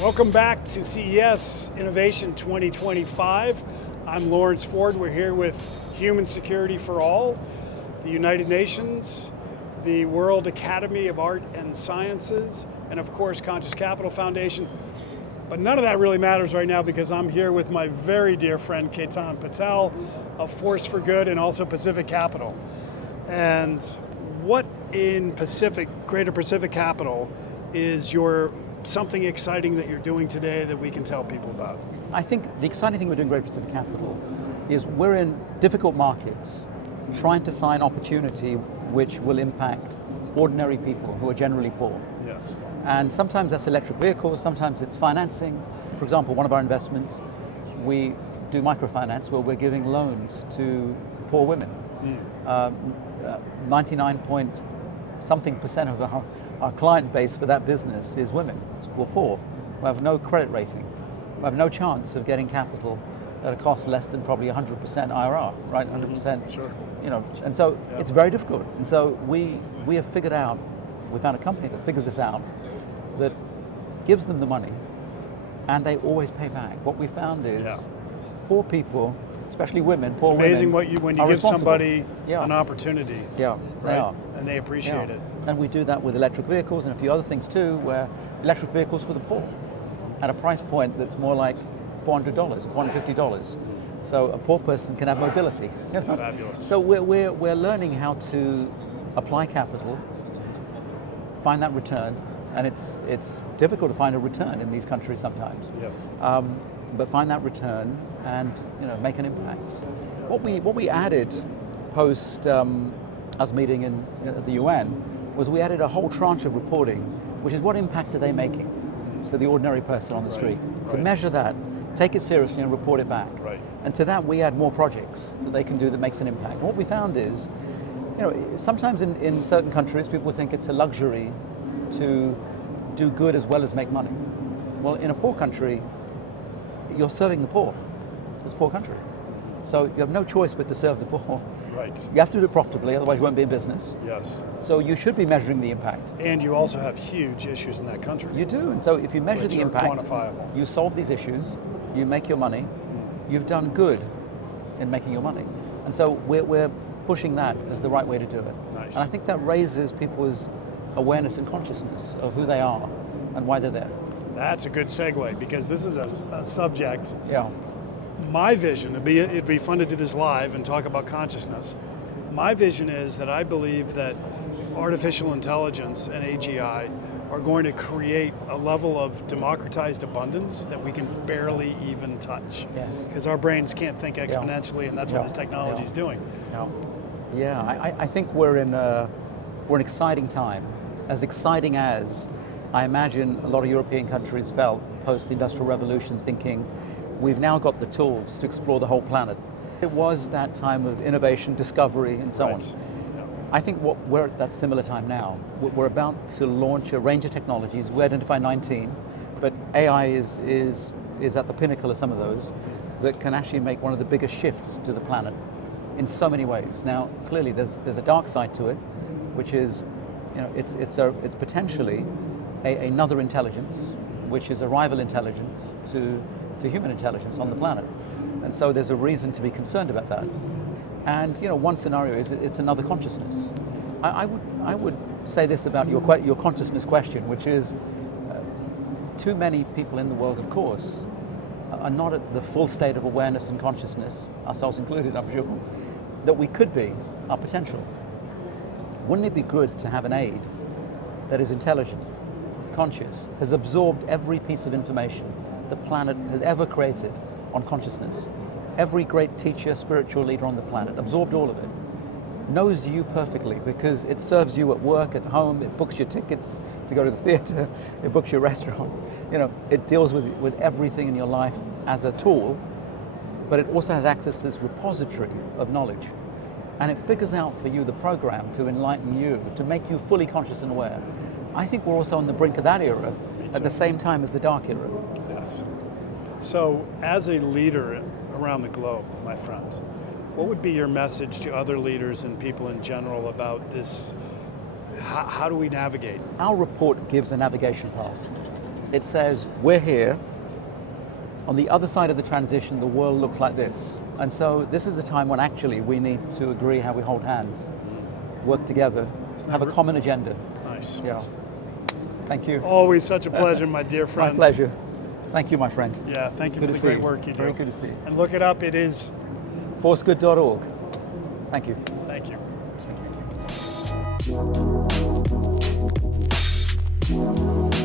Welcome back to CES Innovation 2025. I'm Lawrence Ford. We're here with Human Security for All, the United Nations, the World Academy of Art and Sciences, and of course Conscious Capital Foundation. But none of that really matters right now because I'm here with my very dear friend Ketan Patel of Force for Good and also Pacific Capital. And what in Greater Pacific Capital is something exciting that you're doing today that we can tell people about? I think the exciting thing we're doing at Greater Pacific Capital is we're in difficult markets trying to find opportunity which will impact ordinary people who are generally poor. Yes. And sometimes that's electric vehicles, sometimes it's financing. For example, one of our investments, we do microfinance where we're giving loans to poor women. 99-point-something% of our client base for that business is women who are poor, who have no credit rating, who have no chance of getting capital at a cost less than probably 100% IRR, right? 100%. Sure. You know, and so it's very difficult. And so we have figured out, we found a company that figures this out, that gives them the money, and they always pay back. What we found is poor people, especially women, poor women, it's amazing when you give somebody an opportunity, right? And they appreciate it. And we do that with electric vehicles and a few other things too, where electric vehicles for the poor at a price point that's more like $400 or $450. So a poor person can have mobility. Fabulous. So we're learning how to apply capital, find that return, and it's difficult to find a return in these countries sometimes. Yes. But find that return and make an impact. What we added post us meeting at the UN was we added a whole tranche of reporting, which is what impact are they making to the ordinary person on the street. To measure that, take it seriously and report it back. Right. And to that we add more projects that they can do that makes an impact. And what we found is, sometimes in certain countries people think it's a luxury to do good as well as make money. Well, in a poor country, you're serving the poor. It's a poor country. So you have no choice but to serve the poor. Right. You have to do it profitably, otherwise you won't be in business. Yes. So you should be measuring the impact. And you also have huge issues in that country. You do, and so if you measure the impact, quantifiable. You solve these issues, you make your money, you've done good in making your money. And so we're pushing that as the right way to do it. Nice. And I think that raises people's awareness and consciousness of who they are and why they're there. That's a good segue because this is a subject. Yeah. My vision, it'd be fun to do this live and talk about consciousness. My vision is that I believe that artificial intelligence and AGI are going to create a level of democratized abundance that we can barely even touch. Yes. Because our brains can't think exponentially, and that's what this technology is doing. Yeah, I think we're in an exciting time. As exciting as I imagine a lot of European countries felt post the Industrial Revolution, thinking we've now got the tools to explore the whole planet. It was that time of innovation, discovery, and so on. Yeah. I think we're at that similar time now. We're about to launch a range of technologies. We identify 19, but AI is at the pinnacle of some of those that can actually make one of the biggest shifts to the planet in so many ways. Now, clearly, there's a dark side to it, which is, it's potentially another intelligence, which is a rival intelligence to human intelligence on the planet. And so there's a reason to be concerned about that. And one scenario is it's another consciousness. I would say this about your consciousness question, which is too many people in the world, of course, are not at the full state of awareness and consciousness, ourselves included, I'm sure, that we could be, our potential. Wouldn't it be good to have an aid that is intelligent, conscious, has absorbed every piece of information the planet has ever created on consciousness? Every great teacher, spiritual leader on the planet absorbed all of it, knows you perfectly because it serves you at work, at home, it books your tickets to go to the theater, it books your restaurants. It deals with everything in your life as a tool, but it also has access to this repository of knowledge. And it figures out for you the program to enlighten you, to make you fully conscious and aware. I think we're also on the brink of that era at the same time as the dark era. Yes. So as a leader around the globe, my friend, what would be your message to other leaders and people in general about this? How do we navigate? Our report gives a navigation path. it says, we're here. On the other side of the transition, the world looks like this. And so this is the time when actually we need to agree how we hold hands, work together, have a common agenda. Nice. Yeah. Thank you. Always such a pleasure, my dear friend. My pleasure. Thank you, my friend. Yeah, thank you Good for to the great see you. work you do. Very good to see you. And look it up, it is. Forcegood.org. Thank you. Thank you. Thank you.